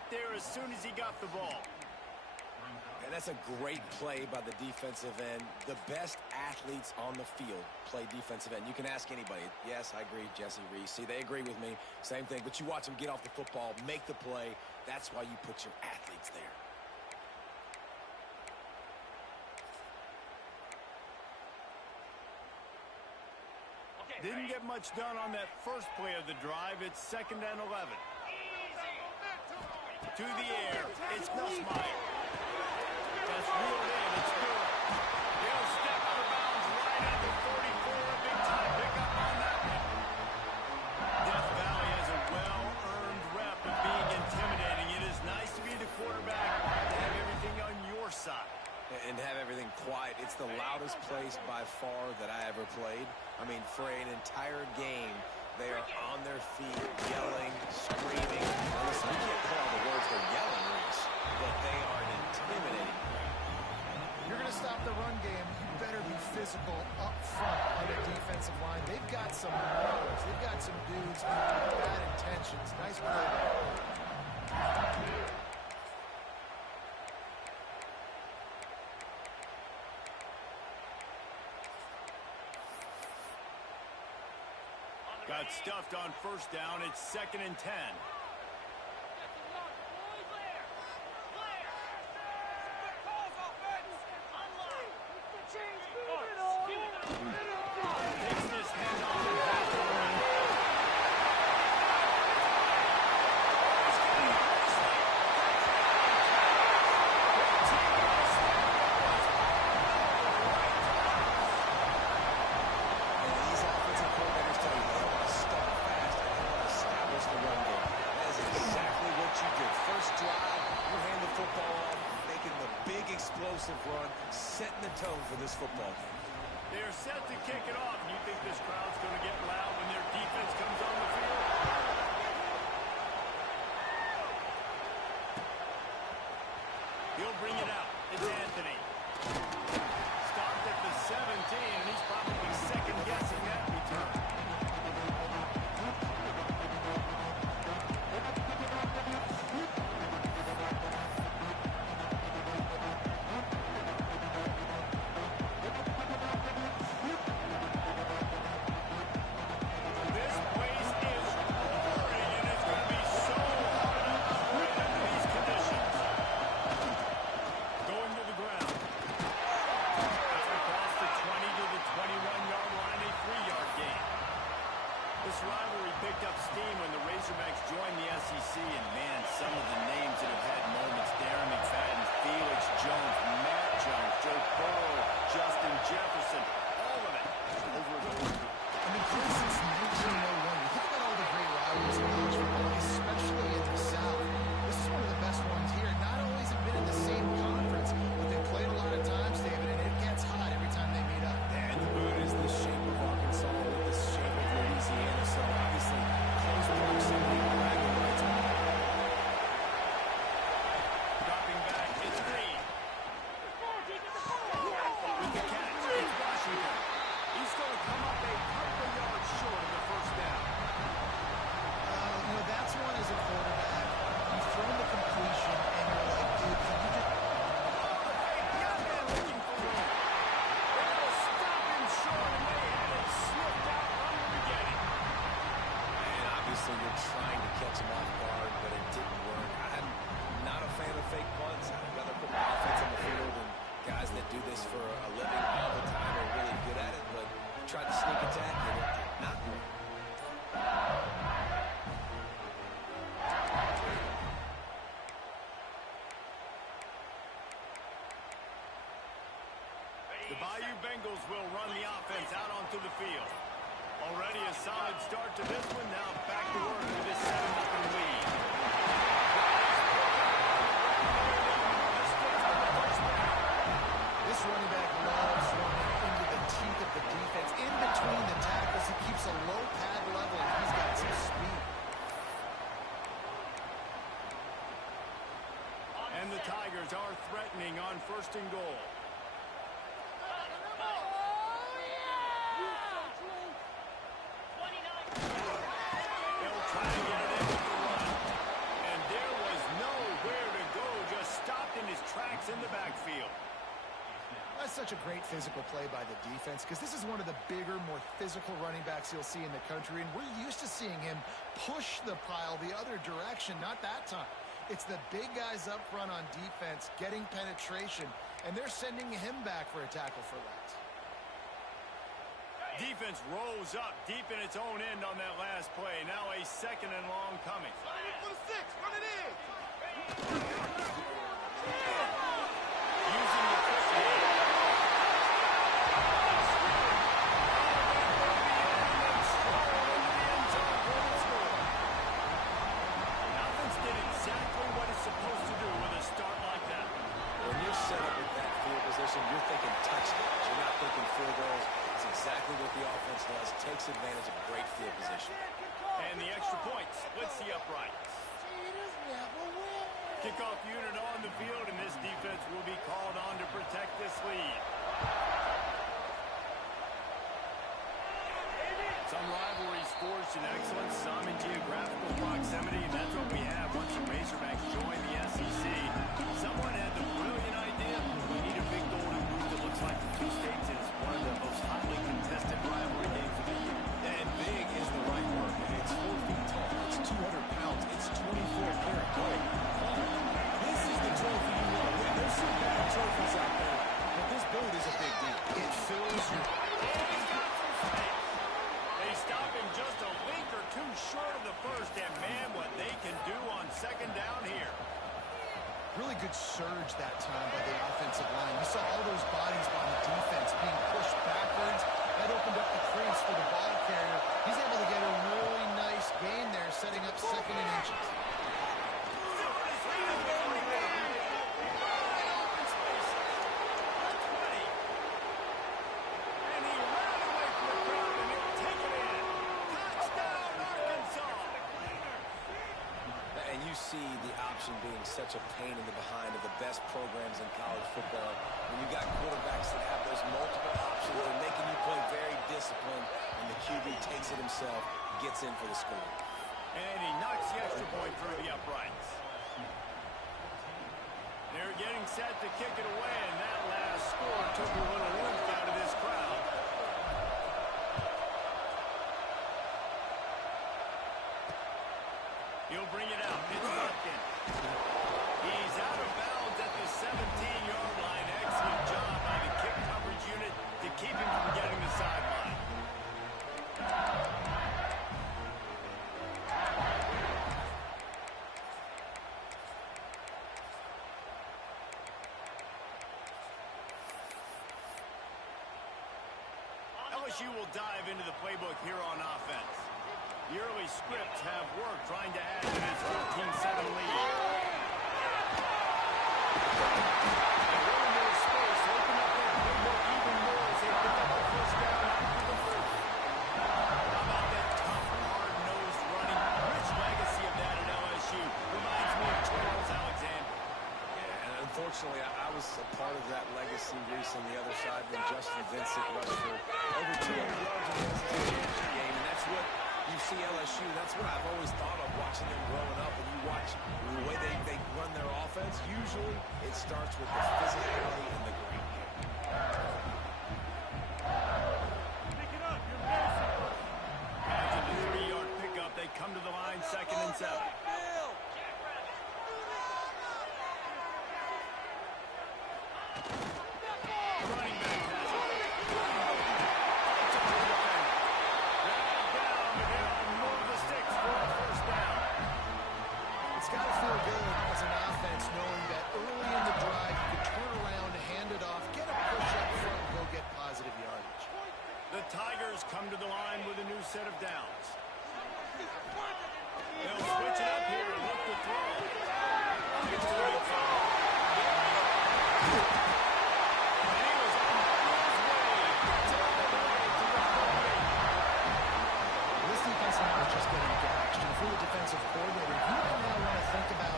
right there as soon as he got the ball. And that's a great play by the defensive end. The best athletes on the field play defensive end. You can ask anybody. Yes, I agree, Jesse Reese. See, they agree with me. Same thing. But you watch them get off the football, make the play. That's why you put your athletes there. Didn't get much done on that first play of the drive. It's 2nd and 11. To the air. It's Nussmeier. That's reeled in. It's good. He'll step out of bounds right at the 44. A big-time pickup on that one. Death Valley has a well-earned rep of being intimidating. It is nice to be the quarterback and have everything on your side. And have everything quiet. It's the loudest place by far that I ever played. I mean, for an entire game, they are on their feet, yelling, screaming. Now, listen, we can't play all the words they're yelling, Reese, but they are intimidating. You're going to stop the run game. You better be physical up front on the defensive line. They've got some maulers. They've got some dudes with bad intentions. Nice play there. Got stuffed on first down. It's 2nd and 10. Takes this handoff and has to run. These offensive coordinators tell you they want to start fast and they want to establish the run game. That is exactly what you did. First drive, you hand the football off, making the big explosive run, setting the tone for this football game. They're set to kick it off. You think this crowd's going to get loud when their defense comes on the field? He'll bring it out. It's Anthony. Stopped at the 17, and he's probably second-guessing that return. This place is roaring, and it's going to be so hard to operate under these conditions. Going to the ground. Out across the 20 to the 21-yard line, a 3-yard gain. This rivalry picked up steam when the Razorbacks joined the SEC, and man, some of the names that have had moments: Darren McFadden, Felix Jones, Matt Jones, Joe Burrow, Justin Jefferson, all of it over the weekend. I mean, since 1901, you think about all the great rivalries in college football, especially in the South. This is one of the best ones here. Not always have been in the same conference, but they've played a lot of times, David, and it gets hot every time they meet up. And the boot is the shape of Arkansas with the shape of Louisiana, so obviously close proximity to bragging rights. Dropping back, it's Green. With the catch, it's Washington. He's going to come up a couple yards short of the first down. You know, that's one as a quarterback. You've thrown the completion, and you're like, dude, can you just... Hey, young man looking for room. They'll stop him short, and they had it slipped out from the beginning. And obviously you're trying to catch him off guard, but it didn't work. I'm not a fan of fake punts. I'd rather put my offense on the field, and guys that do this for a living all the time are really good at it, but tried to sneak attack, and it did not work. The Bayou Bengals will run the offense out onto the field. Already a solid start to this one. Now back to work with this 7-0 lead. This running back loves running into the teeth of the defense. In between the tackles, he keeps a low pad level, and he's got some speed. And the Tigers are threatening on 1st and goal. They'll try to get it in with the run. And there was no such a great physical play by the defense because this is one of the bigger, more physical running backs you'll see in the country, and we're used to seeing him push the pile the other direction. Not that time. It's the big guys up front on defense getting penetration, and they're sending him back for a tackle for loss. Defense rolls up deep in its own end on that last play. Now a 2nd and long coming. Run it for the 6. Run it in. Using the quick game. Offense did exactly what it's supposed to do with a start like that. When you're set up with that field position, you're thinking touchdowns. You're not thinking field goals. It's exactly what the offense does. Takes advantage of great field position. And the extra point splits the uprights. Kickoff unit on the field, and this defense will be called on to protect this lead. Some rivalries forged in excellence, some in geographical proximity, and that's what we have once the Razorbacks join the SEC. Someone had the brilliant idea, we need a big golden boot that looks like the two states, and it's one of the most hotly contested rivalry games of the year. And big is the right word. It's 4 feet tall. It's 200 pounds. It's 24-karat gold. This is the trophy you want to win. There's some bad trophies out there, but this boat is a big deal. It fills your... They stop him just a link or two short of the first, and man, what they can do on 2nd down here. Really good surge that time by the offensive line. You saw all those bodies by the defense being pushed backwards. That opened up the crease for the ball carrier. He's able to get a really nice gain there, setting up 2nd and inches. See the option being such a pain in the behind of the best programs in college football. When you got quarterbacks that have those multiple options, they're making you play very disciplined, and the QB takes it himself, gets in for the score. And he knocks the extra point through the uprights. They're getting set to kick it away, and that last score took a little oomph out of this crowd. He'll bring it out. It's Watkins. He's out of bounds at the 17-yard line. Excellent job by the kick coverage unit to keep him from getting the sideline. LSU will dive into the playbook here on offense. The early scripts have worked, trying to add to this 14-7 lead. A little more space, open up their playbook even more as they pick up the first down after the first. How about that tough, hard-nosed running? Rich legacy of that at LSU. Reminds me of Charles Alexander. Yeah, and unfortunately, I was a part of that legacy, Reese, on the other side when Justin Vincent rushed for over 200 yards in the championship game, and that's what you see LSU. That's what I've always thought of watching them growing up, and you watch the way they run their offense. Usually, it starts with the physicality and the great game. Pick it up. You're missing. After the 3-yard pickup, they come to the line 2nd and 7. Running back pass. It's got to feel good as an offense knowing that early in the drive you can turn around, hand it off, get a push up front, and go get positive yardage. The Tigers come to the line with a new set of downs. They'll switch it up here and look to throw. It's a big foul. And he was on his way to the way to the 38. This defense now is just getting gashed. And for the defensive coordinator, you now want to think about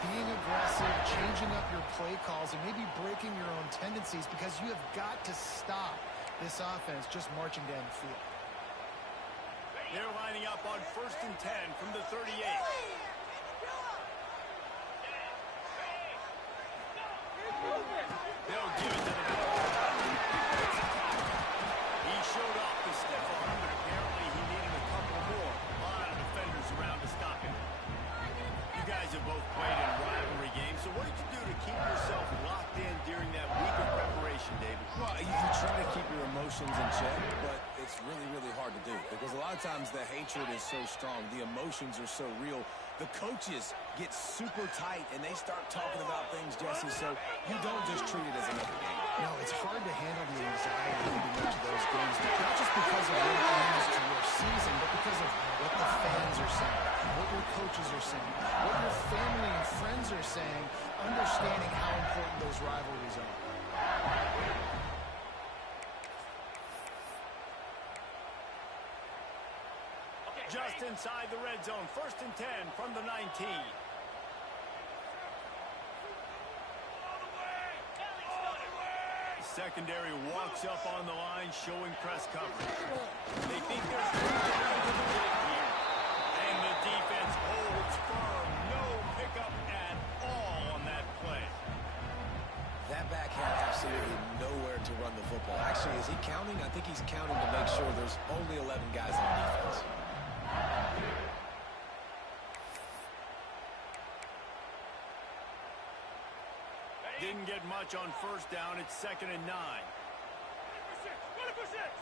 being aggressive, changing up your play calls, and maybe breaking your own tendencies because you have got to stop this offense just marching down the field. They're lining up on 1st and 10 from the 38. They'll give it to the ball. guys have both played in rivalry games, so what did you do to keep yourself locked in during that week of preparation, David? Well, you try to keep your emotions in check, but it's really, really hard to do because a lot of times the hatred is so strong, the emotions are so real. The coaches get super tight, and they start talking about things, Jesse, so you don't just treat it as another game. No, it's hard to handle the anxiety leading into those games, not just because of what it means to your season, but because of what the fans are saying, what your coaches are saying, what your family and friends are saying, understanding how important those rivalries are. Just inside the red zone, 1st and 10 from the 19. Secondary walks up on the line, showing press coverage. They think there's here. And the defense holds firm. No pickup at all on that play. That back had absolutely nowhere to run the football. Actually, is he counting? I think he's counting to make sure there's only 11 guys on defense. Didn't get much on 1st down. It's 2nd and 9.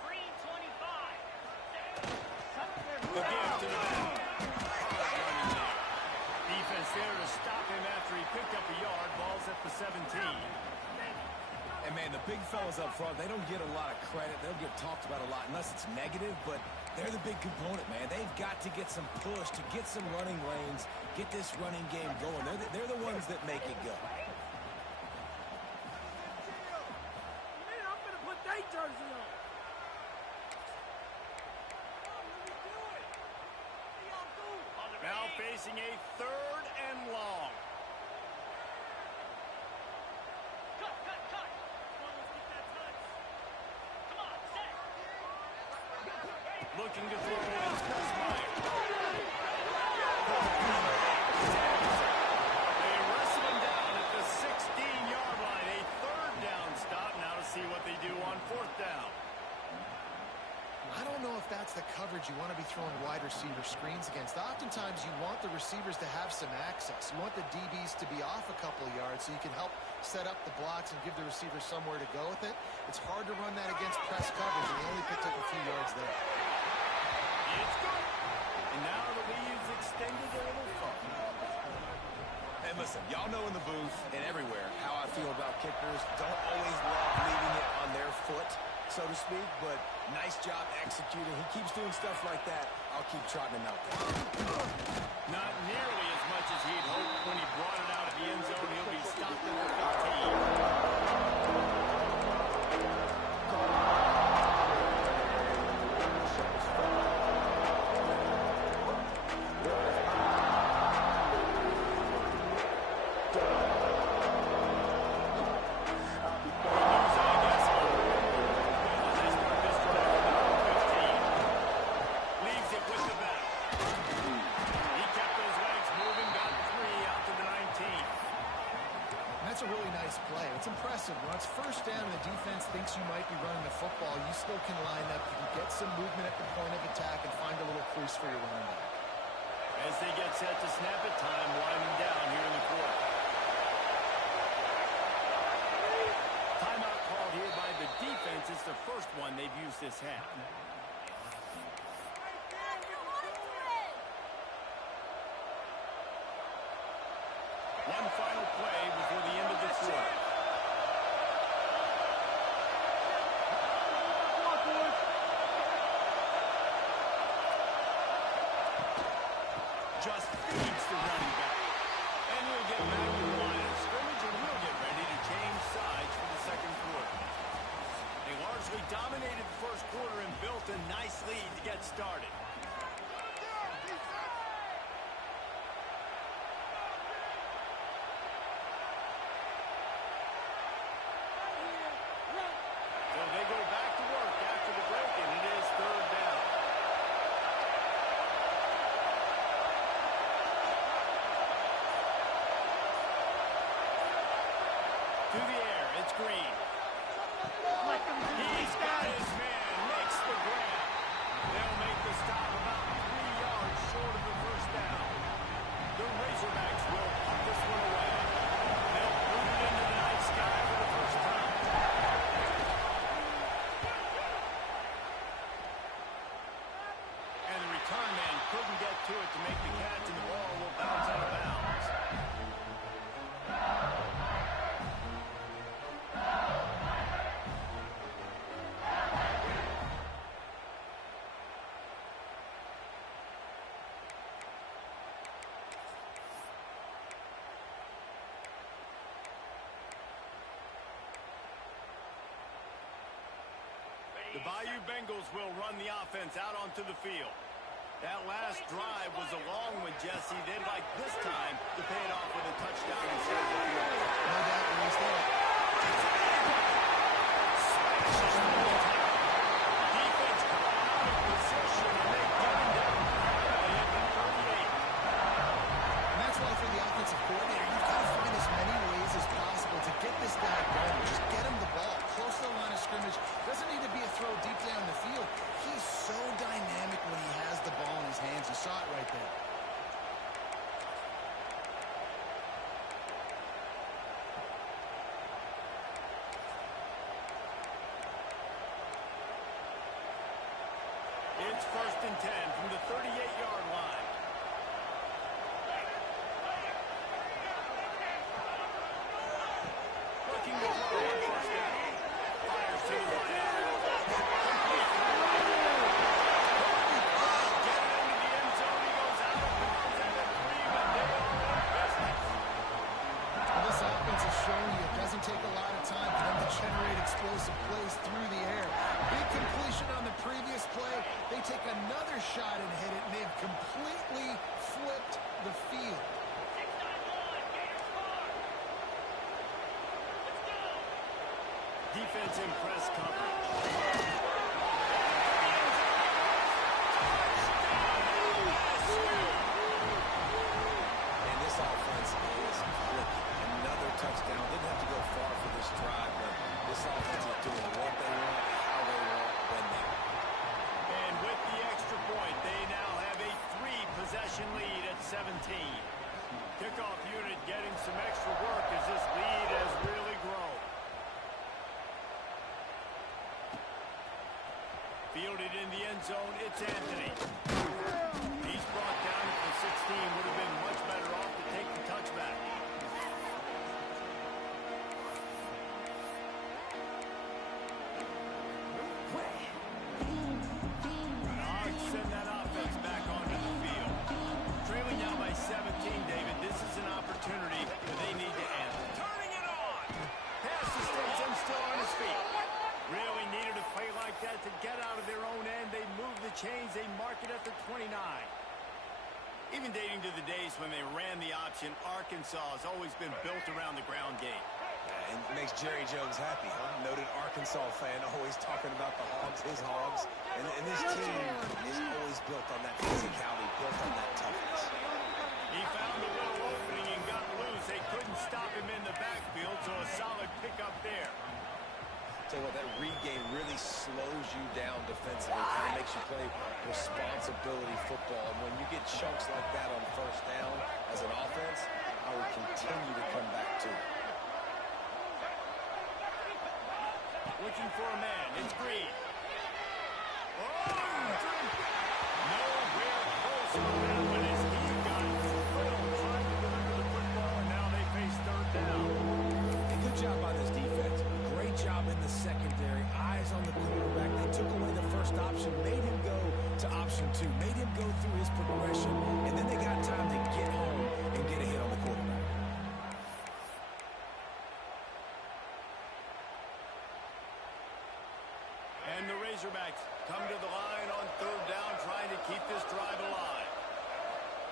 Green 25. The give to the back. Running there. Defense there to stop him after he picked up a yard. Ball's at the 17. And, man, the big fellas up front, they don't get a lot of credit. They'll get talked about a lot unless it's negative, but they're the big component, man. They've got to get some push, to get some running lanes, get this running game going. They're the ones that make it go. Now facing a 3rd and long. Cut. Come on, set. Looking to throw in Chris Meyer. They arrested him down at the 16-yard line. A 3rd down stop. Now to see what they do on 4th down. I don't know if that's the coverage you want to be throwing wide receiver screens against. Oftentimes, you want the receivers to have some access. You want the DBs to be off a couple of yards so you can help set up the blocks and give the receivers somewhere to go with it. It's hard to run that against press coverage, and they only picked up a few yards there. It's good. And now the lead's extended a little further. And listen, y'all know in the booth and everywhere how I feel about kickers. Don't always love leaving it on their foot, so to speak, but nice job executing. He keeps doing stuff like that. I'll keep trotting him out there. Not nearly as much as he'd hoped when he brought it out of the end zone. He'll be stopped at the 15. That's a really nice play. It's impressive. When it's 1st down and the defense thinks you might be running the football, you still can line up, you can get some movement at the point of attack and find a little crease for your running back. As they get set to snap it, time winding down here in the quarter. Timeout called here by the defense. It's the first one they've used this half. One final play before the end of the quarter. Just feeds the running back. And we'll get back to the line of scrimmage, and we'll get ready to change sides for the 2nd quarter. They largely dominated the 1st quarter and built a nice lead to get started. So they go back to work after the break, and it is 3rd down. To the air, it's Green. He's got his man, makes the grab. They'll make the stop about 3 yards short of the 1st down. The Razorbacks will The Bayou Bengals will run the offense out onto the field. That last drive was a long one, Jesse. They'd like this time to pay it off with a touchdown instead of a field goal. No doubt when he's there. Defense caught out of position, and they get him down finally at the 38. And that's why for the offensive coordinator, you've got to find as many ways as possible to get this guy going. Just get him the ball close to the line of scrimmage. Doesn't need to be a throw deep down the field. He's so dynamic when he has the ball in his hands. You saw it right there. It's 1st and 10 from the 38-yard line. Looking to throw on 1st down. Fires to the right. Complete to the right. Get it into the end zone. He goes out of bounds at the 3, but they are in business. Well, this offense is showing you it doesn't take a lot of time for them to generate explosive plays through the air. Big completion on the previous play. They take another shot and hit it, and they've completely flipped the field. 6-9-1, Gators score. Let's go. Defense in press coverage. And this offense is clicking. Another touchdown. Didn't have to go far for this drive, but this offense is doing what they want, how they want, when they want. And with the extra point, they now have a 3-possession lead at 17. Kickoff unit getting some extra work as this lead has really grown. Fielded in the end zone, it's Anthony. He's brought down at the 16. Would have been much better off to take the touchback. Dogs send that offense back onto the field. Trailing now by 17, David. This is an opportunity that they need to answer. Turning it on! Pass sustains him still on his feet. Really needed a play like that to get out of their own end. They move the chains. They mark it at the 29. Even dating to the days when they ran the option, Arkansas has always been built around the ground game. And it makes Jerry Jones happy, huh? Noted Arkansas fan, always talking about the Hogs, his Hogs. And this team is always built on that physicality, built on that toughness. He found a little opening and got loose. They couldn't stop him in the backfield, so a solid pickup there. Tell you what, that read game really slows you down defensively. Kind of makes you play responsibility football. And when you get chunks like that on 1st down as an offense, I would continue to come back to it. Looking for a man. It's Green. Oh! Nowhere close on that one as he got little time to deliver the football, and now they face 3rd down. And good job by this defense. Great job in the secondary. Eyes on the quarterback. They took away the first option, made him go to option 2, made him go through his progression, and then they got time to get home and get a hit on the quarterback. And the Razorbacks come to the line on 3rd down, trying to keep this drive alive.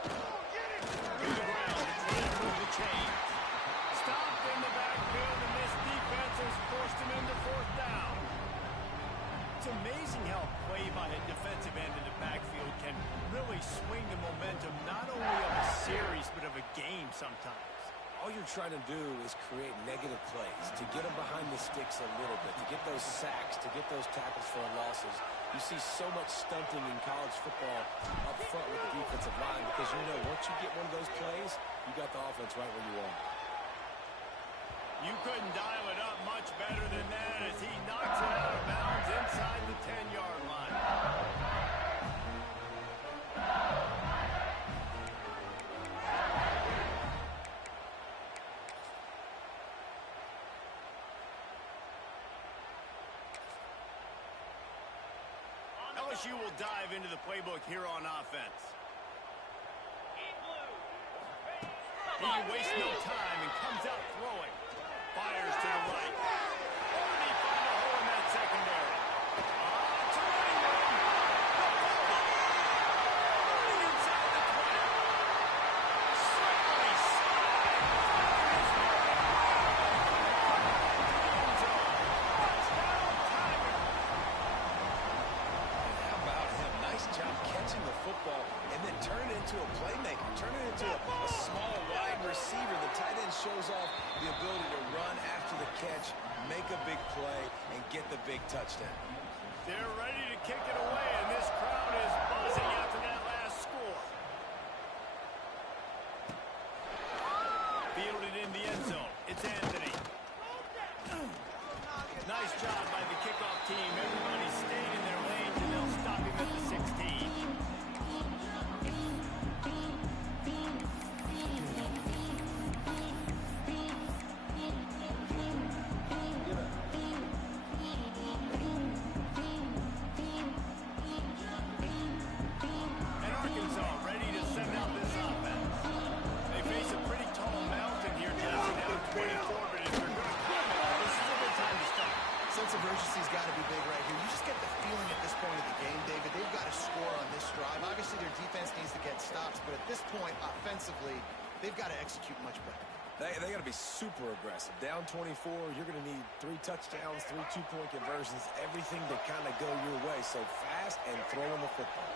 To the ground, trying to move the chain. Stopped in the backfield, and this defense has forced him into 4th down. It's amazing how a play by a defensive end in the backfield can really swing the momentum not only of a series, but of a game sometimes. All you're trying to do is create negative plays, to get them behind the sticks a little bit, to get those sacks, to get those tackles for losses. You see so much stunting in college football up front with the defensive line because you know once you get one of those plays, you got the offense right where you want it. You couldn't dial it up much better than that as he knocks it out of bounds inside the 10-yard line. LSU will dive into the playbook here on offense. He wastes no time and comes out throwing. Fires to the right. Or did he find a hole in that secondary? into a playmaker. Turn it into a small wide receiver. The tight end shows off the ability to run after the catch, make a big play, and get the big touchdown. They're ready to kick it away, and this crowd is buzzing after that last score. Fielded in the end zone. It's Anthony. Nice job by the kickoff team. Everybody stayed in their lanes, and they'll stop him at the 16. And Arkansas ready to send out this offense. They face a pretty tall mountain here, Jesse, down 24, but if they're going to climb it, this is a good time to start. Sense of urgency's got to be big right here. You just get the feeling at this point of the game, David, they've got to score on this drive. Obviously, their defense needs to get stops, but at this point, offensively, they've got to execute much better. They got to be super aggressive. Down 24, you're going to need 3 touchdowns, 3 two-point conversions, everything to kind of go your way. So fast and throwing the football.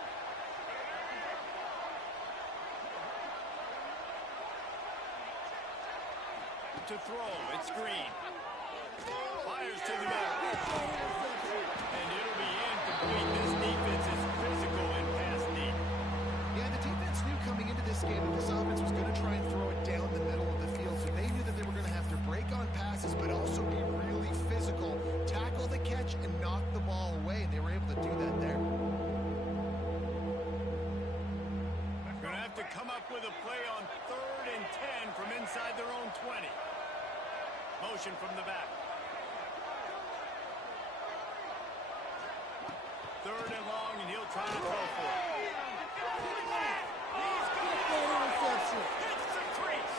To throw, it's Green. Fires to the middle. And it'll be incomplete. This defense is physical and pass deep. Yeah, the defense knew coming into this game that this offense was going to try and throw it down the middle of the field, so they knew that they were going to have to break on passes, but also be really physical, tackle the catch, and knock the ball away, and they were able to do that there. Going to have to come up with a play on 3rd and 10 from inside their own 20. Motion from the back. 3rd and long, and he'll try to throw for it. He's got interception. Hits the crease.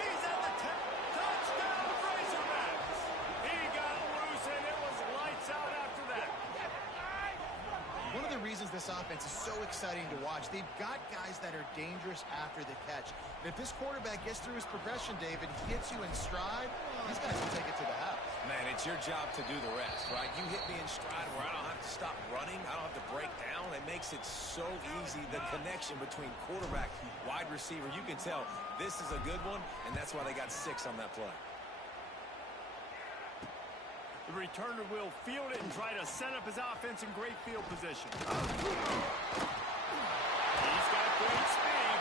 He's at the 10. Touchdown, Razorbacks. He got loose, and it was lights out after that. One of the reasons this offense is so exciting to watch, they've got guys that are dangerous after the catch. And if this quarterback gets through his progression, David, he hits you in stride, these guys will take it to the house. Man, it's your job to do the rest, right? You hit me in stride where I don't have to stop running. I don't have to break down. It makes it so easy. The connection between quarterback, wide receiver, you can tell this is a good one, and that's why they got 6 on that play. The returner will field it and try to set up his offense in great field position. He's got great speed.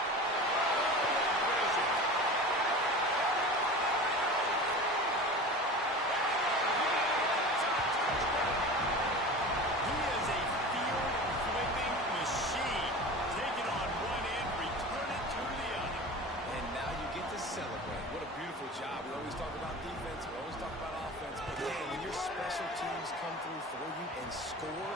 He is a field-flipping machine. Take it on one end, return it to the other. And now you get to celebrate. What a beautiful job. We always talk about defense. We always talk about offense. But, man, when your special teams come through for you and score,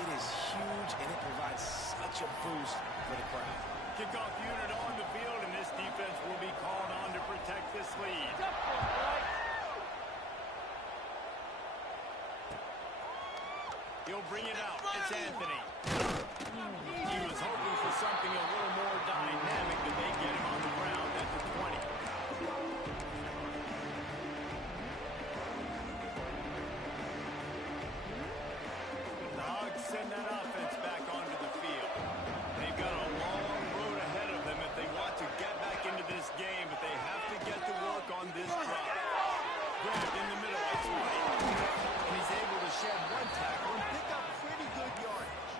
it is huge, and it provides such a boost for the crowd. Kickoff unit on the field, and this defense will be called on to protect this lead. He'll bring it out. It's Anthony. He was hoping for something a little more dynamic, but they get him on the ground at the 20. The Hogs send that offense back onto the field. They've got a long road ahead of them if they want to get back into this game, but they have to get to work on this drive. Grabbed in the middle, it's White. And he's able to shed one tackle and pick up pretty good yardage.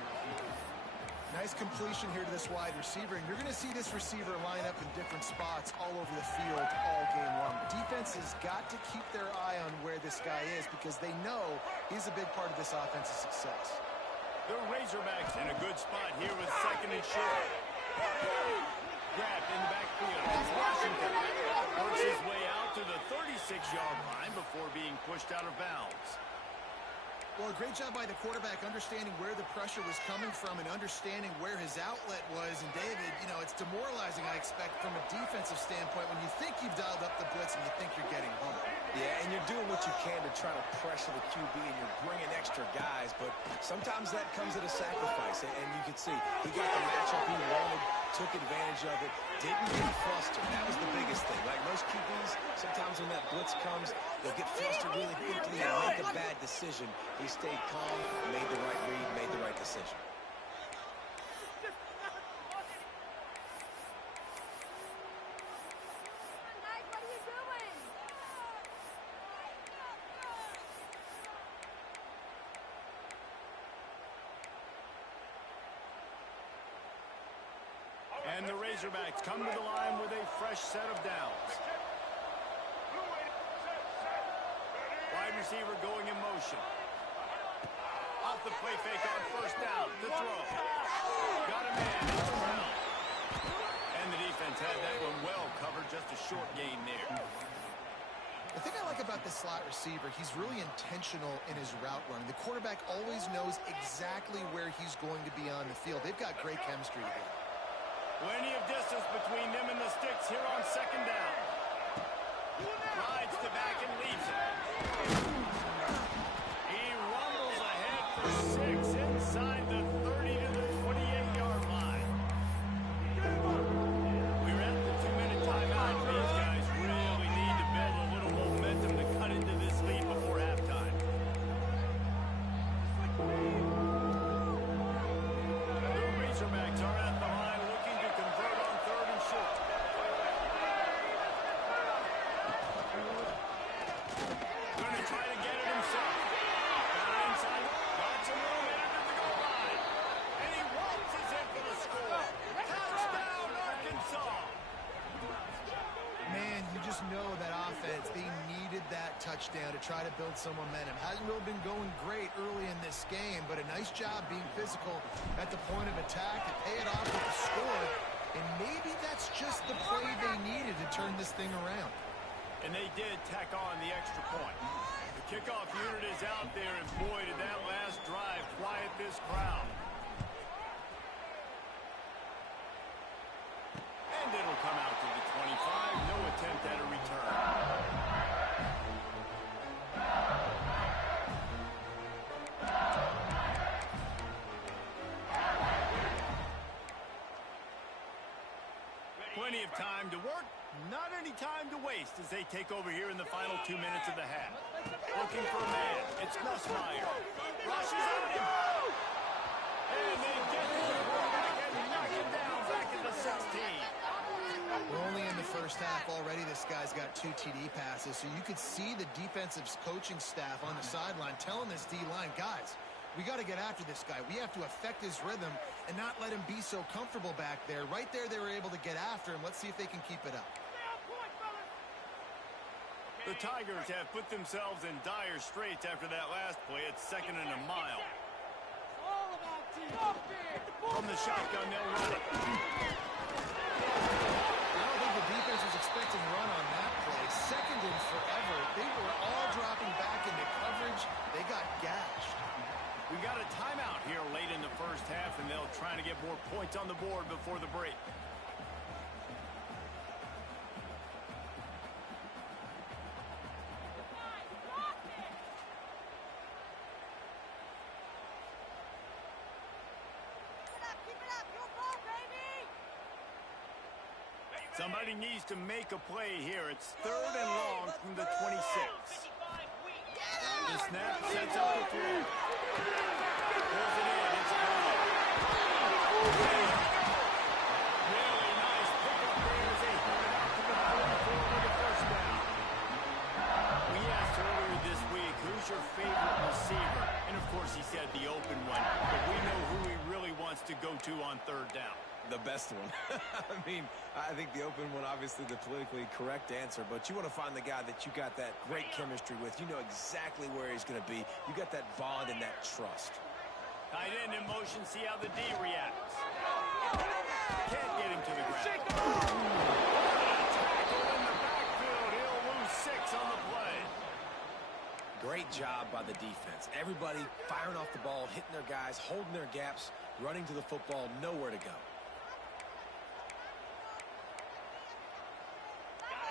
Nice completion here to this wide receiver, and you're going to see this receiver line up in different spots all over the field all game long. Defense has got to keep their eye on where this guy is because they know he's a big part of this offense's success. The Razorbacks in a good spot here with 2nd and short. Grabbed in the backfield. It's Washington. Works his way out to the 36-yard line before being pushed out of bounds. Well, a great job by the quarterback understanding where the pressure was coming from and understanding where his outlet was. And, David, you know, it's demoralizing, I expect, from a defensive standpoint when you think you've dialed up the blitz and you think you're getting home. Yeah, and you're doing what you can to try to pressure the QB, and you're bringing extra guys, but sometimes that comes at a sacrifice. And you can see he got the matchup he wanted, took advantage of it, didn't get flustered. That was the biggest thing. Like most QBs, sometimes when that blitz comes, they'll get flustered really quickly and make a bad decision. He stayed calm, made the right read, made the right decision. And the Razorbacks come to the line with a fresh set of downs. Wide receiver going in motion. Off the play fake on first down. The throw. Got a man. It's around. And the defense had that one well covered. Just a short gain there. The thing I like about the slot receiver, he's really intentional in his route running. The quarterback always knows exactly where he's going to be on the field. They've got great chemistry together. Plenty of distance between them and the sticks here on second down. Rides to back and leaves it. He rumbles ahead for 6 inside the 30 to the 28-yard line. We're at the 2-minute timeout. These guys really need to build a little momentum to cut into this lead before halftime. The Razorbacks are at the line looking to convert on 3rd and short. Going to try to get it himself. Got it inside. Got some room into the goal line. And he waltzes in for the score. Touchdown, Arkansas. Man, you just know that offense, they needed that touchdown to try to build some momentum. Hasn't really been going great early in this game, but a nice job being physical at the point of attack to pay it off with the score. And maybe that's just the play they needed to turn this thing around. And they did tack on the extra point. The kickoff unit is out there, and boy, did that last drive quiet this crowd. And it'll come out to the 25. No attempt at a return. Plenty of time to work, not any time to waste as they take over here in the final 2 minutes of the half. Looking for a man. It's Nussmeier. Rushes at him. And they get to the quarterback and knock him down back at the 16. We're only in the first half already. This guy's got 2 TD passes, so you could see the defensive coaching staff on the sideline telling this D-line, guys, we got to get after this guy. We have to affect his rhythm and not let him be so comfortable back there. Right there, they were able to get after him. Let's see if they can keep it up. The Tigers have put themselves in dire straits after that last play. It's 2nd and a mile. From the shotgun, they'll run it. I don't think the defense was expecting run on that play. 2nd and forever. They were all dropping back into coverage. They got gashed. We got a timeout here late in the first half, and they'll try to get more points on the board before the break. Somebody needs to make a play here. It's 3rd and long from the 26. The snap sets up the throw. Pulls it in. It's good. Really nice pickup there as they hit it out to the 44 with the first down. We asked earlier this week, who's your favorite receiver? And of course he said the open one, but we know who he really wants to go to on 3rd down. The best one. I mean, I think the open one, obviously the politically correct answer, but you want to find the guy that you got that great chemistry with. You know exactly where he's going to be. You got that bond and that trust. Tight end in motion, see how the D reacts. Can't get him to the ground. Tackle in the backfield. He'll lose 6 on the play. Great job by the defense. Everybody firing off the ball, hitting their guys, holding their gaps, running to the football, nowhere to go.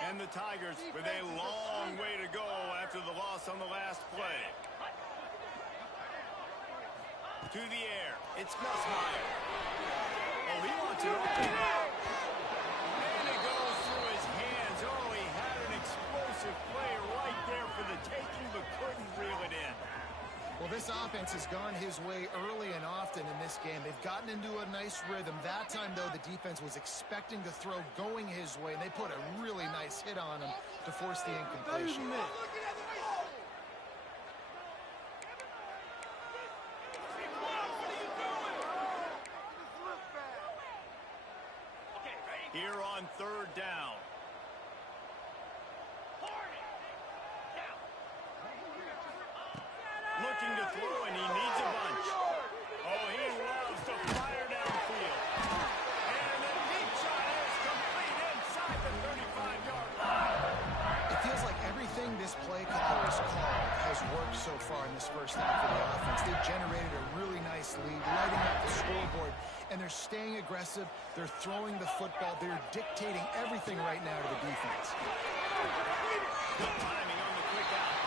And the Tigers with a long way to go after the loss on the last play. To the air. It's Nussmeier. Oh, he wants it open. And it goes through his hands. Oh, he had an explosive play right there for the taking, but couldn't reel it in. Well, this offense has gone his way early and often in this game. They've gotten into a nice rhythm. That time, though, the defense was expecting to throw going his way, and they put a really nice hit on him to force the incompletion. on third down. Looking to throw, and he needs a bunch. Oh, he loves to fire downfield. And the deep shot is complete inside the 35-yard line. It feels like everything this play caller has called has worked so far in this first half of the offense. They've generated a really nice lead, lighting up the scoreboard, and they're staying aggressive. They're throwing the football. They're dictating everything right now to the defense. Good timing on the quick out.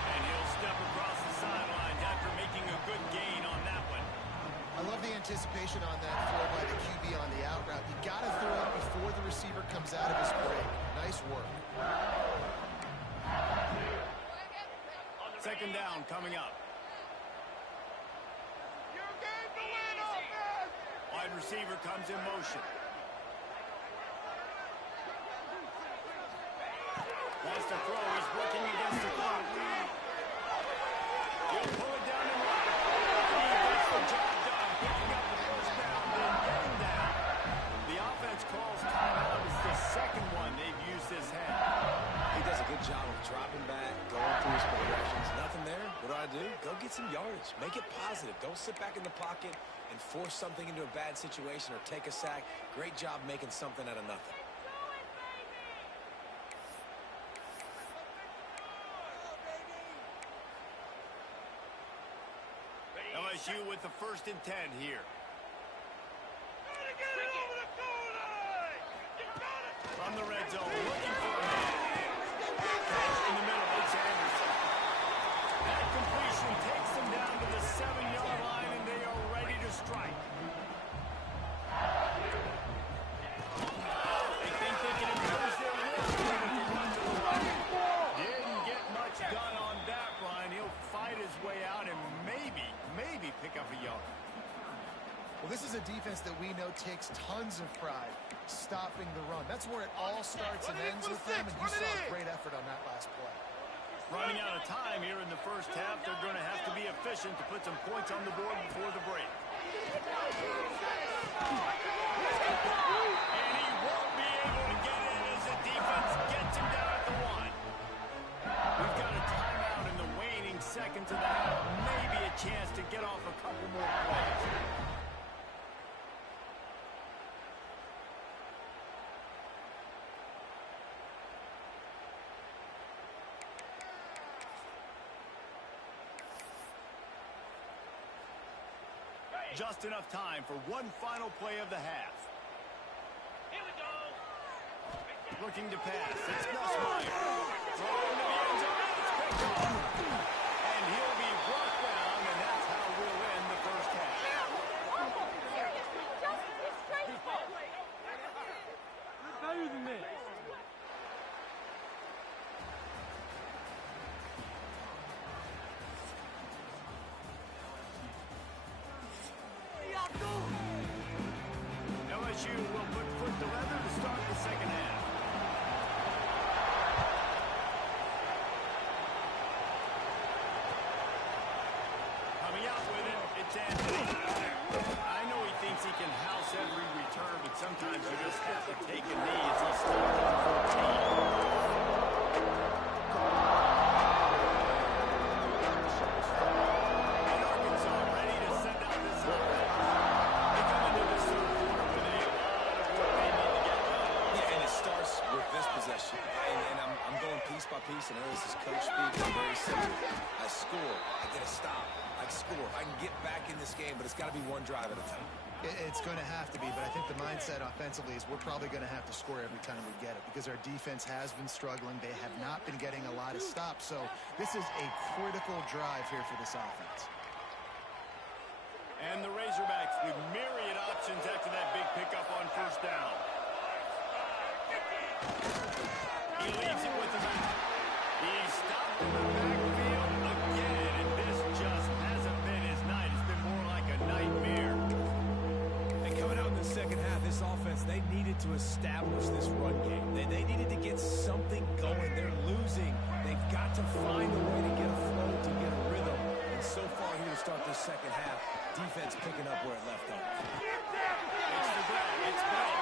And he'll step across the sidelines after making a good gain on that one. I love the anticipation on that throw by the QB on the out route. You got to throw it before the receiver comes out of his break. Nice work. Second down coming up. Your game to win, offense! Wide receiver comes in motion. Wants to throw. He's working against the clock. He'll pull it down and run. He gets the job done, picking up the first down, then getting down. The offense calls timeout. It's the second one they've used this half. He does a good job of dropping back, going through his progressions. Nothing there. What do? Go get some yardage. Make it positive. Don't sit back in the pocket and force something into a bad situation or take a sack. Great job making something out of nothing. LSU with the 1st and 10 here. Gotta get it over the goal line! You got it! From the red zone, looking for a man. Catch in the middle, it's Anderson. That completion takes them down to the 7-yard line, and they are ready to strike. They think they can impose their will with the run to the right. Didn't get much done on that run. He'll fight his way out and maybe pick up a yard. Well, this is a defense that we know takes tons of pride stopping the run. That's where it all starts and ends with them, and you saw a great effort on that last play. Running out of time here in the first half. They're going to have to be efficient to put some points on the board before the break. And he won't be able to get in as the defense gets him down at the 1. We've got a timeout in the waning seconds of the half. Maybe a chance to get off a couple more plays. Just enough time for one final play of the half. Here we go. Looking to pass. It's Nussmeier. Throwing to the end zone. It's picked off. And he'll be brought down, and that's how we'll end the first half. Seriously, just disgraceful. Better than this. LSU will put foot to leather to start the second half. Coming out with it, it's Anthony. I know he thinks he can house every return, but sometimes you just have to take a knee as he starts at the 14. And Arkansas ready to send out this offense. They come into this third quarter with a lot of work they need to get done. Yeah, and it starts with this possession. And I'm going piece by piece, and I know this is coach speak. I'm very simple. I score. I get a stop. I score. I can get back in this game, but it's got to be one drive at a time. It's going to have to be, but I think the mindset offensively is we're probably going to have to score every time we get it because our defense has been struggling. They have not been getting a lot of stops, so this is a critical drive here for this offense. And the Razorbacks with myriad options after that big pickup on first down. He leaves it with the back. He's stopped in the backfield again, and this just hasn't been his night. It's been more like a nightmare. And coming out in the second half, this offense, they needed to establish this run game. They needed to get something going. They're losing. They've got to find a way to get a flow, to get a rhythm. And so far here to start this second half, defense picking up where it left off. It's the grab. It's back.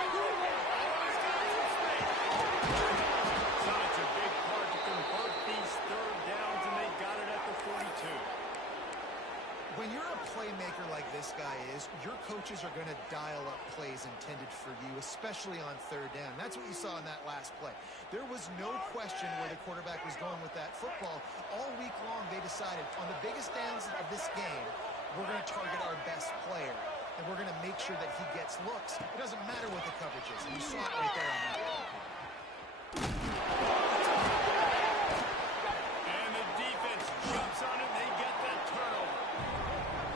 Such a big part to convert these third downs, and they got it at the 42. When you're a playmaker like this guy is, your coaches are going to dial up plays intended for you, especially on third down. That's what you saw in that last play. There was no question where the quarterback was going with that football. All week long, they decided on the biggest downs of this game, we're going to target our best player, and we're going to make sure that he gets looks. It doesn't matter what the coverage is, and you saw it right there on that one. And the defense jumps on it. They get that turnover.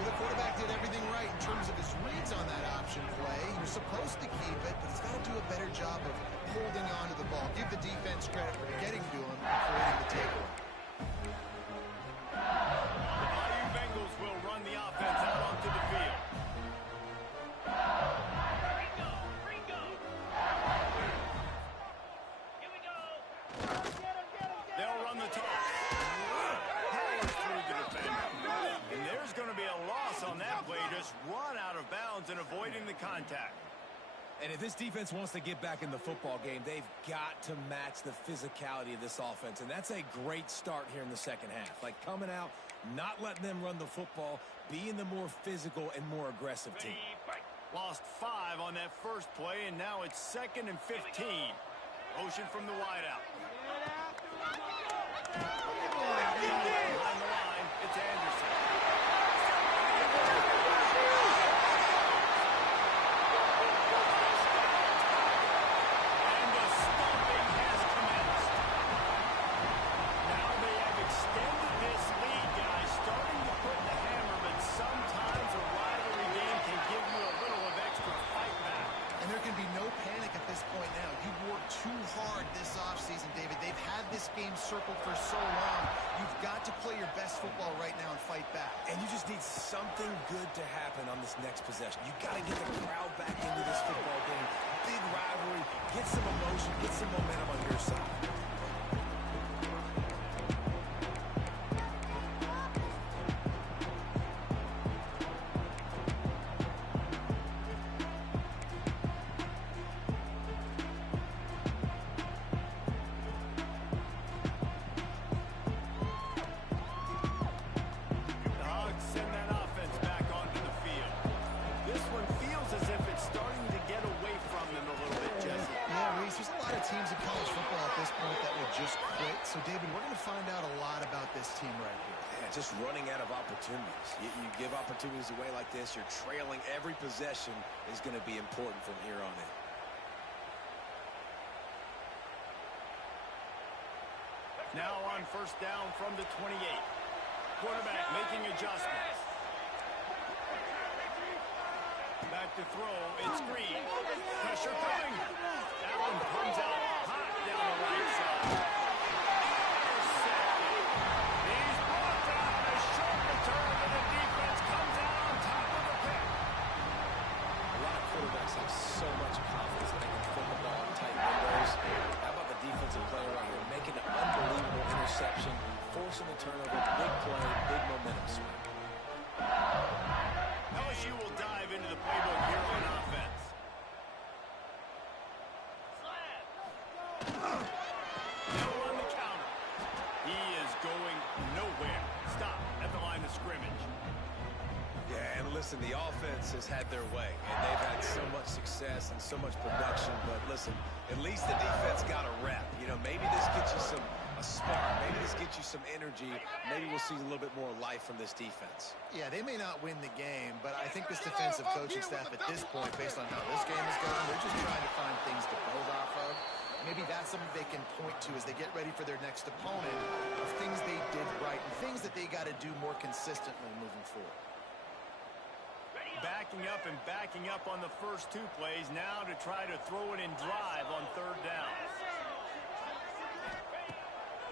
Well, the quarterback did everything right in terms of his reads on that option play. You're supposed to keep it, but he's got to do a better job of holding on to the ball. Give the defense credit for getting to him and creating the takeaway. The Bayou Bengals will run the offense out onto the field. Ringo. Here we go. They'll run the toss. Powers through the defender. And there's going to be a loss on that play. Just run out of bounds and avoiding the contact. And if this defense wants to get back in the football game, they've got to match the physicality of this offense. And that's a great start here in the second half. Like coming out, not letting them run the football, being the more physical and more aggressive team. Lost 5 on that first play, and now it's 2nd and 15. Motion from the wideout. Behind the line, it's Anderson. And the stomping has commenced. Now they have extended this lead, guys, starting to put the hammer, but sometimes a rivalry game can give you a little of extra fight back. And there can be no panic at this point now. You've worked too hard this offseason, David. They've had this game circled for so long. You've got to play your best football right now and fight back. And you just need something good to happen on this next possession. You got to get the crowd back into this football game. Big rivalry. Get some emotion. Get some momentum on your side. The Hogs send that offense back onto the field. This one feels as if it's starting to get away from them a little bit, Jesse. Yeah, Reese, there's a lot of teams in college football at this point that would just quit. So, David, we're going to find out a lot about this team right here. Yeah, just running out of opportunities. You give opportunities away like this, you're trailing. Every possession is going to be important from here on in. Now on first down from the 28. Quarterback making adjustments. Back to throw. It's Green. Pressure coming. That one comes out hot down the right side. Intercepted. He's brought down a short return, and the defense comes out on top of the pick. A lot of quarterbacks have so much confidence that they can flip the ball in tight windows. How about the defensive player right here making an unbelievable interception, forcing a turnover, big play, big momentum swing. LSU will dive into the playbook here on offense. Now on the counter. He is going nowhere. Stop at the line of scrimmage. Yeah, and listen, the offense has had their way, and they've had so much success and so much production. But listen, at least the defense got a rep. You know, maybe this gets you a spark. Maybe this gets you some energy. Maybe we'll see a little bit more life from this defense. Yeah, they may not win the game, but I think this defensive coaching staff at this point, based on how this game is going, they're just trying to find things to build off of. Maybe that's something they can point to as they get ready for their next opponent, of things they did right and things that they got to do more consistently moving forward. Backing up on the first 2 plays now to try to throw it and drive on third down.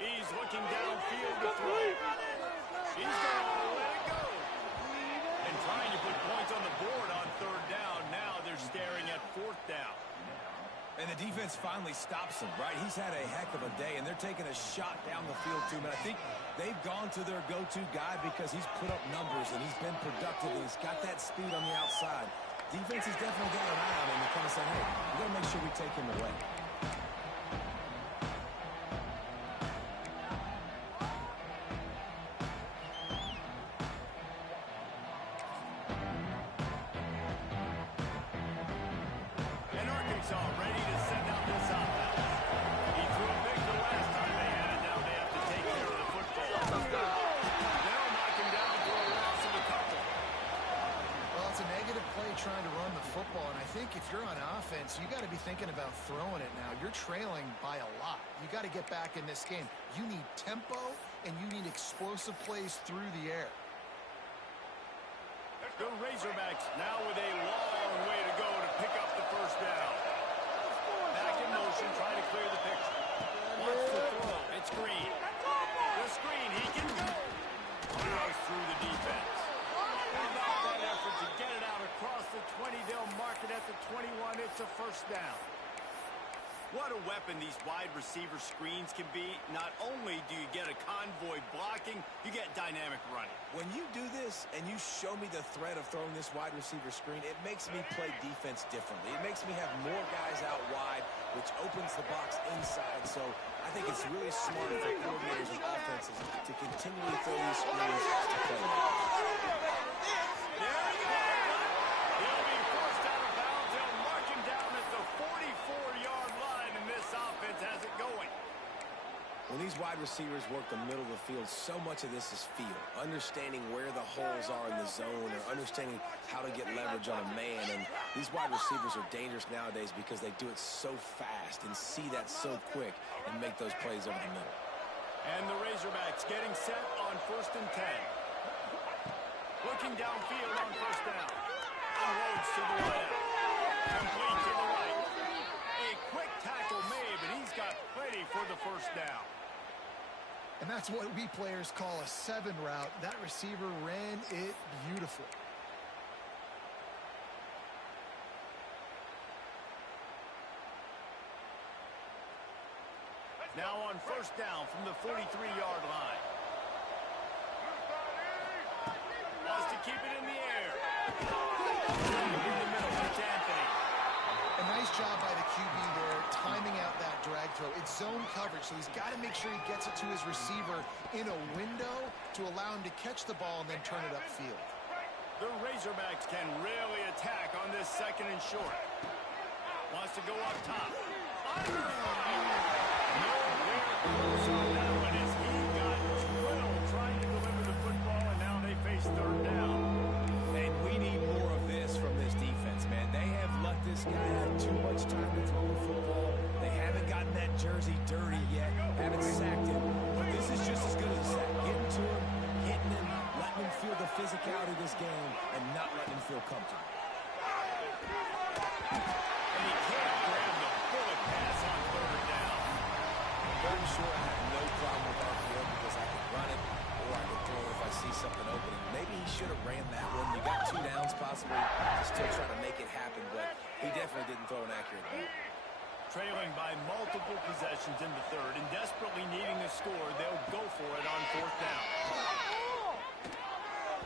He's looking downfield to throw. He's going to let it go. And trying to put points on the board on third down. Now they're staring at fourth down. And the defense finally stops him, right? He's had a heck of a day, and they're taking a shot down the field to him. And I think they've gone to their go-to guy because he's put up numbers, and he's been productive, and he's got that speed on the outside. Defense has definitely got an eye on him and kind of said, hey, we've got to make sure we take him away. you're on offense, you got to be thinking about throwing it now. You're trailing by a lot. You got to get back in this game. You need tempo, and you need explosive plays through the air. The Razorbacks now with a long way to go to pick up the first down. Back in motion, trying to clear the picture. Wants to throw. It's Green. The screen, he can go. Fires through the defense. Without that effort to get it out across the 20, they'll mark it at the 21. It's a first down. What a weapon these wide receiver screens can be. Not only do you get a convoy blocking, you get dynamic running. When you do this and you show me the threat of throwing this wide receiver screen, it makes me play defense differently. It makes me have more guys out wide, which opens the box inside. So I think it's really smart for coordinators and offenses to continually throw these screens to play. There he goes. He'll be forced out of bounds. They'll mark him down at the 44-yard line, and this offense has it going. When these wide receivers work the middle of the field, so much of this is feel. Understanding where the holes are in the zone or understanding how to get leverage on a man. And these wide receivers are dangerous nowadays because they do it so fast and see that so quick and make those plays over the middle. And the Razorbacks getting set on 1st and 10. Looking downfield on first down. Unloads to the left. Complete to the right. A quick tackle made, but he's got plenty for the first down. And that's what we players call a 7 route. That receiver ran it beautifully. Now on first down from the 43-yard line. Wants to keep it in the air. In the middle, it's Anthony. A nice job by the QB there, timing out that drag throw. It's zone coverage, so he's got to make sure he gets it to his receiver in a window to allow him to catch the ball and then turn it upfield. The Razorbacks can really attack on this 2nd and short. Wants to go up top. Nowhere close on that one as he got drilled trying to deliver the football, and now they face 3rd down. And we need more of this from this defense, man. They have let this guy have too much time to throw the football. They haven't gotten that jersey dirty yet, haven't sacked him. But this is just as good as a sack. Getting to him, hitting him, letting him feel the physicality of this game, and not letting him feel comfortable. And he can't grab the bullet pass on 3rd down. I'm sure I have no problem with RPO because I can run it or I can throw it if I see something open. Maybe he should have ran that one. You got 2 downs possibly to still try to make it happen, but he definitely didn't throw an accurate ball. Trailing by multiple possessions in the 3rd and desperately needing a score, they'll go for it on 4th down.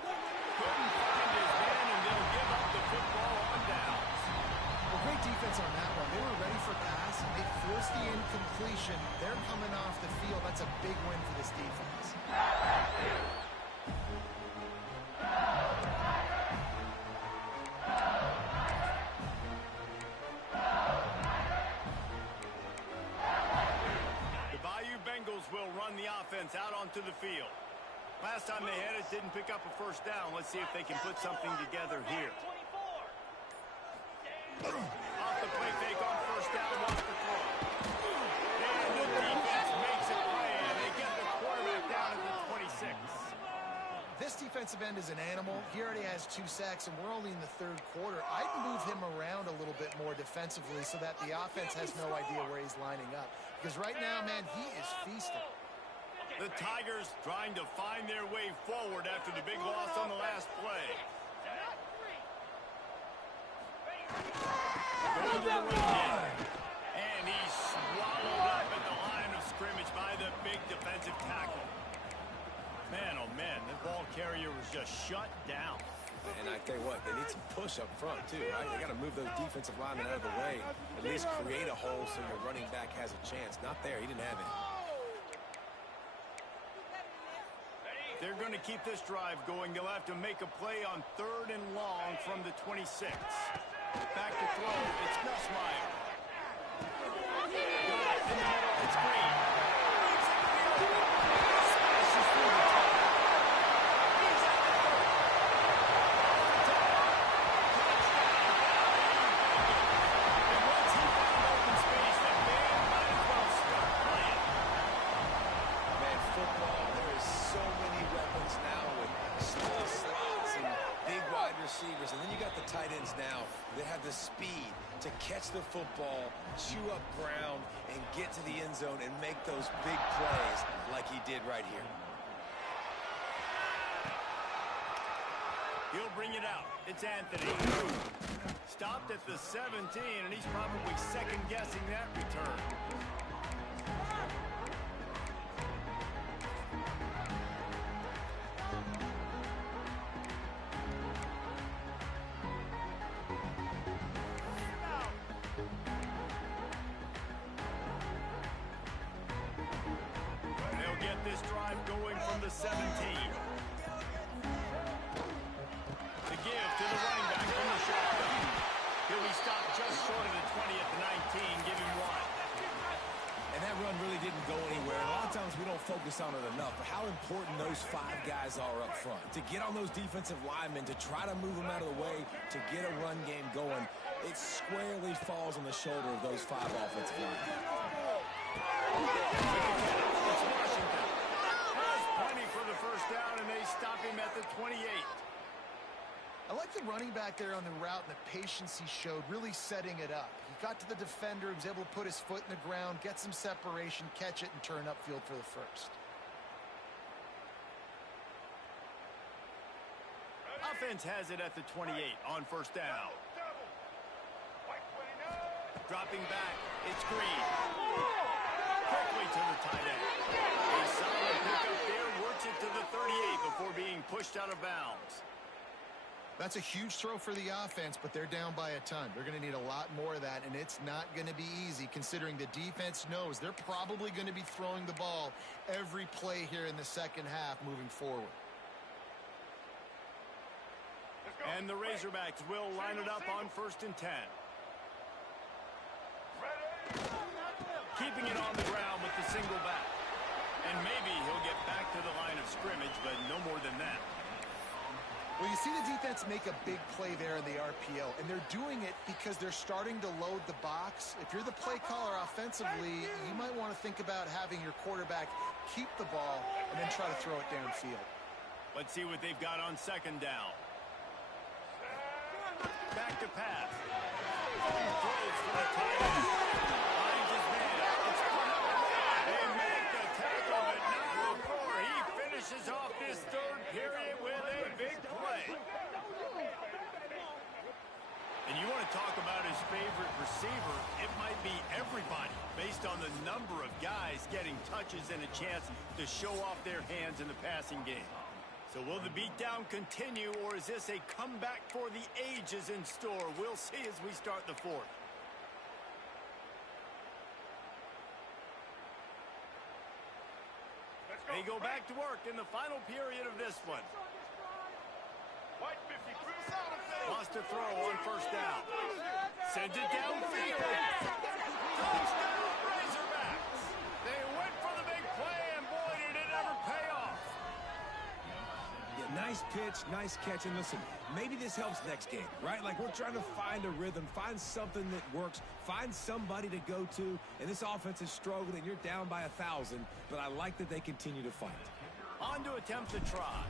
Couldn't find his man, and they'll give up the football on downs. Well, great defense on that one. They were ready for pass, and they forced the incompletion. They're coming off the field. That's a big win for this defense. The Bayou Bengals will run the offense out onto the field. Last time they had it, didn't pick up a first down. Let's see if they can put something together here. Off the play fake on first down, wants to throw. And the defense makes it play, and they get the quarterback down at the 26. This defensive end is an animal. He already has 2 sacks, and we're only in the 3rd quarter. I'd move him around a little bit more defensively so that the offense has no idea where he's lining up. Because right now, man, he is feasting. The Tigers trying to find their way forward after the big loss on the last play. Going to the right, and he's swallowed up at the line of scrimmage by the big defensive tackle. Man, oh man, the ball carrier was just shut down. And I tell you what, they need some push up front too, right? They got to move those defensive linemen out of the way. At least create a hole so your running back has a chance. Not there. He didn't have it. They're going to keep this drive going. They'll have to make a play on 3rd and long from the 26. Back to throw. It's Nussmeier. Got it in the middle. It's Green. Smashes through the top. He's out of there. catch the football, chew up ground, and get to the end zone and make those big plays like he did right here. He'll bring it out. It's Anthony. Stopped at the 17, and he's probably second-guessing that return. They'll get this drive going from the 17. The give to the running back from the shotgun. He'll be stopped just short of the 20 at the 19. Give him one. And that run really didn't go anywhere. And a lot of times we don't focus on it enough, but how important those 5 guys are up front. To get on those defensive linemen, to try to move them out of the way, to get a run game going, it squarely falls on the shoulder of those 5 offensive linemen. It's Washington. Has plenty for the first down, and they stop him at the 28. I like the running back there on the route and the patience he showed, really setting it up. He got to the defender, he was able to put his foot in the ground, get some separation, catch it, and turn upfield for the first. Offense has it at the 28 on first down. Dropping back, it's Green. Quickly to the tight end. A solid pickup there, works it to the 38 before being pushed out of bounds. That's a huge throw for the offense, but they're down by a ton. They're going to need a lot more of that, and it's not going to be easy considering the defense knows they're probably going to be throwing the ball every play here in the second half moving forward. And the Razorbacks will line it up on 1st and 10. Keeping it on the ground with the single back. And maybe he'll get back to the line of scrimmage, but no more than that. Well, you see the defense make a big play there in the RPO, and they're doing it because they're starting to load the box. If you're the play caller offensively, you might want to think about having your quarterback keep the ball and then try to throw it downfield. Let's see what they've got on 2nd down. Back to pass. Throws for the tight end. Finds his man. It's caught. They make the tackle, but not before he finishes off this 3rd period with a big play. And you want to talk about his favorite receiver, it might be everybody based on the number of guys getting touches and a chance to show off their hands in the passing game. So will the beatdown continue, or is this a comeback for the ages in store? We'll see as we start the 4th. They go back to work in the final period of this one. Lost a throw on 1st down. Sends it downfield. Touchdown, Razorbacks! They went for the big play, and boy, did it ever pay off. Yeah, nice pitch, nice catch. And listen, maybe this helps next game, right? Like we're trying to find a rhythm, find something that works, find somebody to go to. And this offense is struggling, and you're down by 1,000. But I like that they continue to fight. On to attempt the try.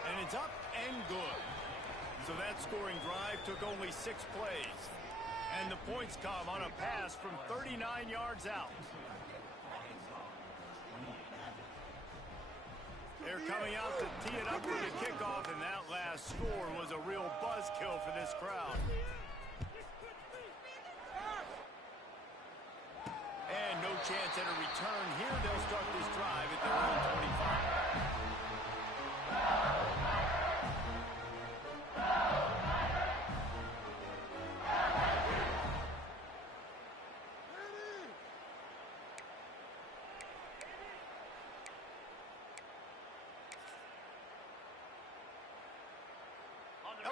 And it's up and good. So that scoring drive took only 6 plays. And the points come on a pass from 39 yards out. They're coming out to tee it up for the kickoff, and that last score was a real buzzkill for this crowd. And no chance at a return here. They'll start this drive at their own 25.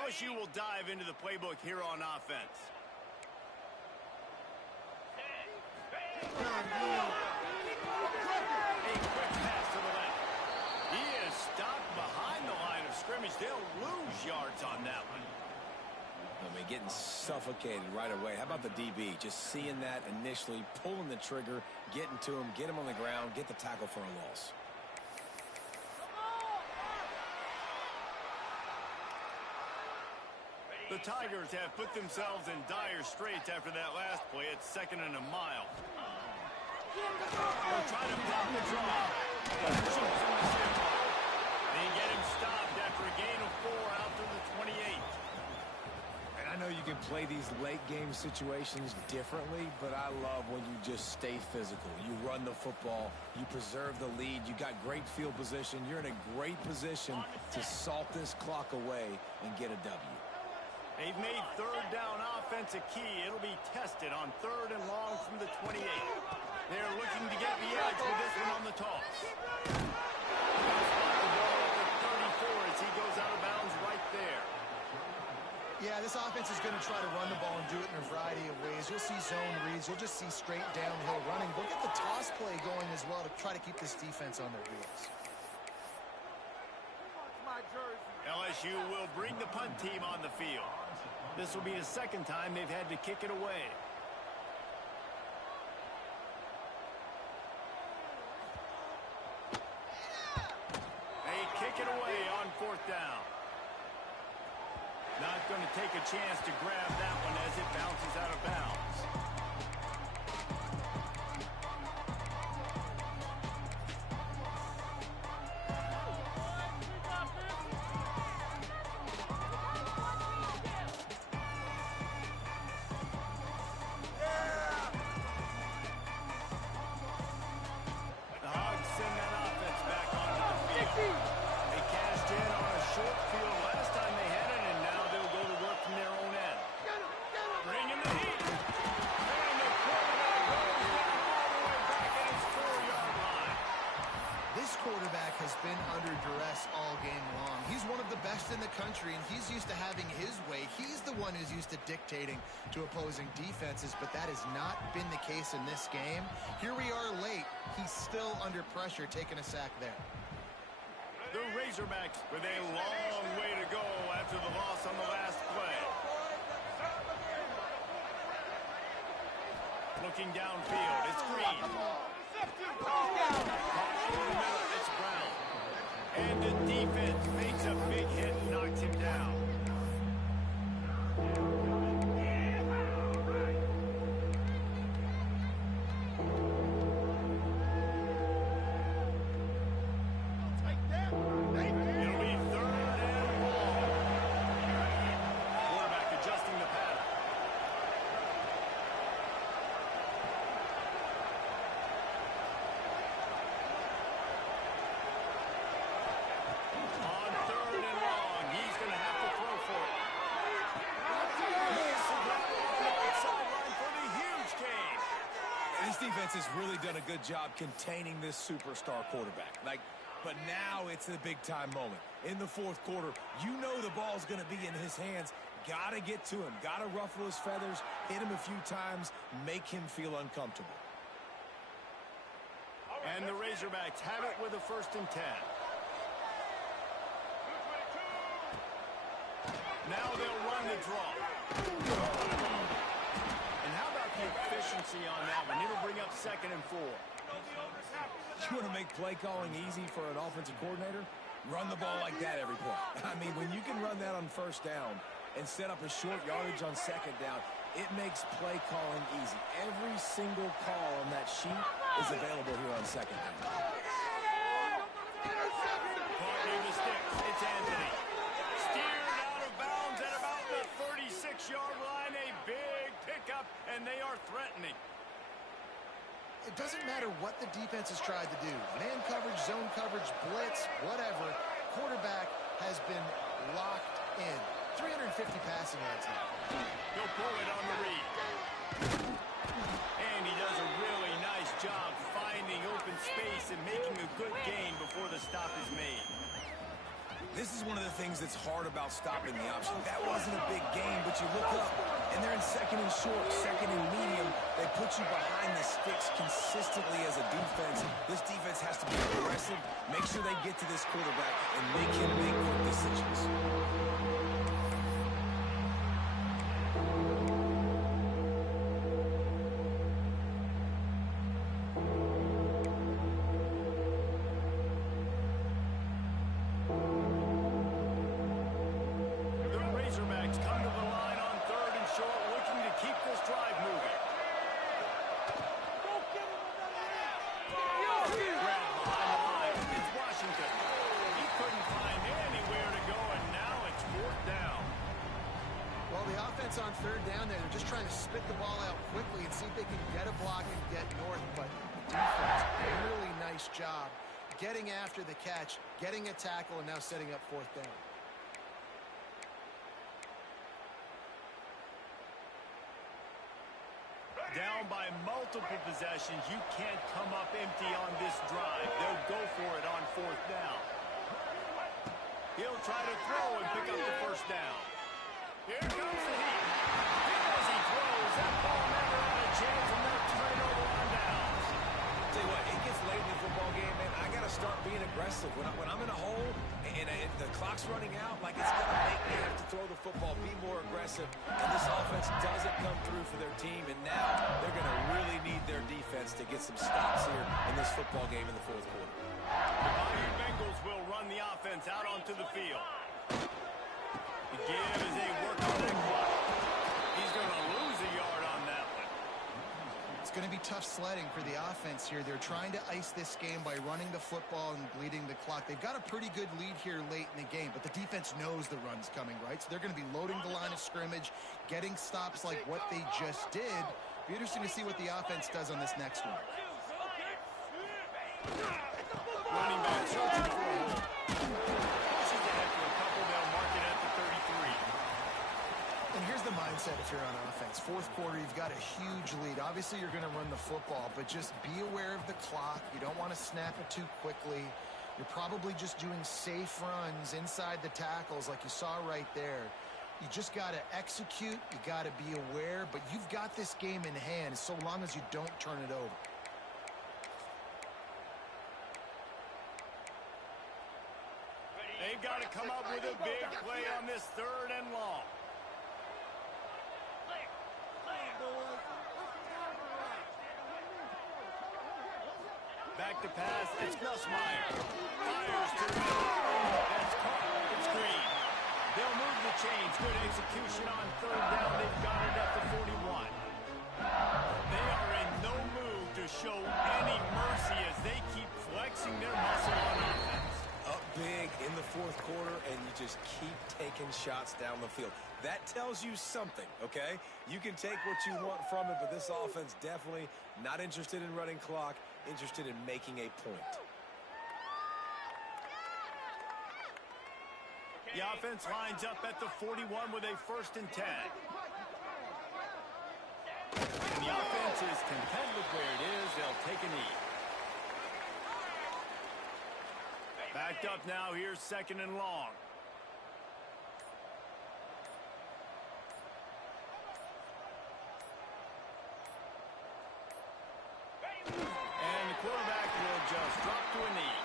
LSU will dive into the playbook here on offense. A quick pass to the left. He is stopped behind the line of scrimmage. They'll lose yards on that one. I mean, getting suffocated right away. How about the DB? Just seeing that initially, pulling the trigger, getting to him, get him on the ground, get the tackle for a loss. The Tigers have put themselves in dire straits after that last play at 2nd and a mile. They'll try to block the draw. They get him stopped after a gain of 4 out to the 28. And I know you can play these late game situations differently, but I love when you just stay physical. You run the football, you preserve the lead, you got great field position, you're in a great position to salt this clock away and get a W. They've made 3rd down offense a key. It'll be tested on 3rd and long from the 28. They're looking to get the edge with this one on the toss. The ball at the 34 as he goes out of bounds right there. Yeah, this offense is going to try to run the ball and do it in a variety of ways. You'll see zone reads. You'll just see straight downhill running. We'll get the toss play going as well to try to keep this defense on their heels. LSU will bring the punt team on the field. This will be the 2nd time they've had to kick it away. They kick it away on 4th down. Not going to take a chance to grab that one as it bounces out of bounds. The Hogs send that offense back onto the field. They cashed in on a short field last time they had it, and now they'll go to work from their own end. Bring in the heat. And the quarterback goes down all the way back at his 4-yard line. This quarterback has been under duress all game long. He's one of the best in the country, and he's used to having his way. He's the one who's used to dictating to opposing defenses, but that has not been the case in this game. Here we are late. He's still under pressure, taking a sack there. The Razorbacks with a long way to go after the loss on the last play. Looking downfield, it's Green. Caught over the middle, it's Brown. And the defense makes a big hit and knocks him down. It'll be 3rd and long. Quarterback adjusting the pattern. On 3rd and long, he's going to have to throw for it. Massive rattle on the right sideline for the huge gain. This defense has really done a good job containing this superstar quarterback. But now it's the big-time moment. In the 4th quarter, you know the ball's going to be in his hands. Got to get to him. Got to ruffle his feathers, hit him a few times, make him feel uncomfortable. And the Razorbacks have it with a 1st and 10. Now they'll run the draw. And how about the efficiency on that one? It'll bring up 2nd and 4. You want to make play calling easy for an offensive coordinator? Run the ball like that every play. I mean, when you can run that on 1st down and set up a short yardage on 2nd down, it makes play calling easy. Every single call on that sheet is available here on 2nd down. Caught near the sticks. It's Anthony. Steered out of bounds at about the 36-yard line. A big pickup, and they are threatening. It doesn't matter what the defense has tried to do. Man coverage, zone coverage, blitz, whatever. Quarterback has been locked in. 350 passing yards now. He'll pull it on the read. And he does a really nice job finding open space and making a good gain before the stop is made. This is one of the things that's hard about stopping the option. That wasn't a big gain, but you look up, and they're in 2nd and short, 2nd and medium. They put you behind the sticks consistently as a defense. This defense has to be aggressive, make sure they get to this quarterback, and make him make quick decisions. The Razorbacks come to the job getting after the catch, getting a tackle, and now setting up fourth down. Down by multiple possessions, you can't come up empty on this drive. They'll go for it on fourth down. He'll try to throw and pick up the first down. Here comes the heat. As he throws, that ball never had a chance, and they'll turn it over on downs. Tell you what, it gets late in the football game, man. I got to start being aggressive. When I'm in a hole and the clock's running out, like, it's going to make me have to throw the football, be more aggressive. And this offense doesn't come through for their team, and now they're going to really need their defense to get some stops here in this football game in the fourth quarter. The Bayou Bengals will run the offense out onto the field. The give as they work on that clock. He's going to lose a yard on that one. It's going to be tough sledding for the offense here. They're trying to ice this game by running the football and bleeding the clock. They've got a pretty good lead here late in the game, but the defense knows the run's coming, right? So they're going to be loading the line of scrimmage, getting stops like what they just did. Be interesting to see what the offense does on this next one. Running back searching for a hole. Pushes ahead for a couple. They'll mark it at the 33. And here's the mindset if you're on offense. Fourth quarter, you've got a huge lead. Obviously, you're going to run the football, but just be aware of the clock. You don't want to snap it too quickly. You're probably just doing safe runs inside the tackles like you saw right there. You just got to execute. You got to be aware, but you've got this game in hand so long as you don't turn it over. They've got to come up with a big play on this third and long. Back to pass. It's Nussmeier. Fires to the middle. That's caught. It's Green. They'll move the chains. Good execution on third down. They've got it at the 41. They are in no mood to show any mercy as they keep flexing their muscle on offense. Up big in the fourth quarter, and you just keep taking shots down the field. That tells you something, okay? You can take what you want from it, but this offense definitely not interested in running clock, interested in making a point. The offense lines up at the 41 with a 1st and 10. And the offense is content with where it is. They'll take a knee. Backed up now. Here's 2nd and long. And the quarterback will just drop to a knee.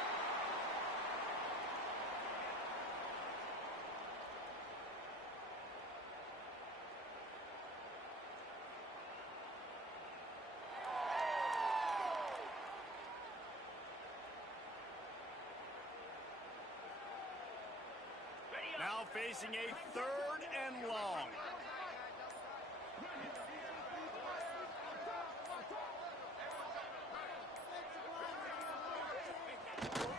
Now facing a 3rd and long.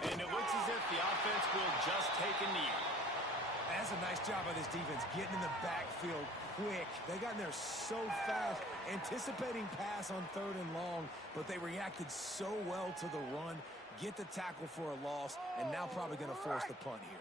And it looks as if the offense will just take a knee. That's a nice job by this defense, getting in the backfield quick. They got in there so fast, anticipating pass on 3rd and long, but they reacted so well to the run, get the tackle for a loss, and now probably going to force the punt here.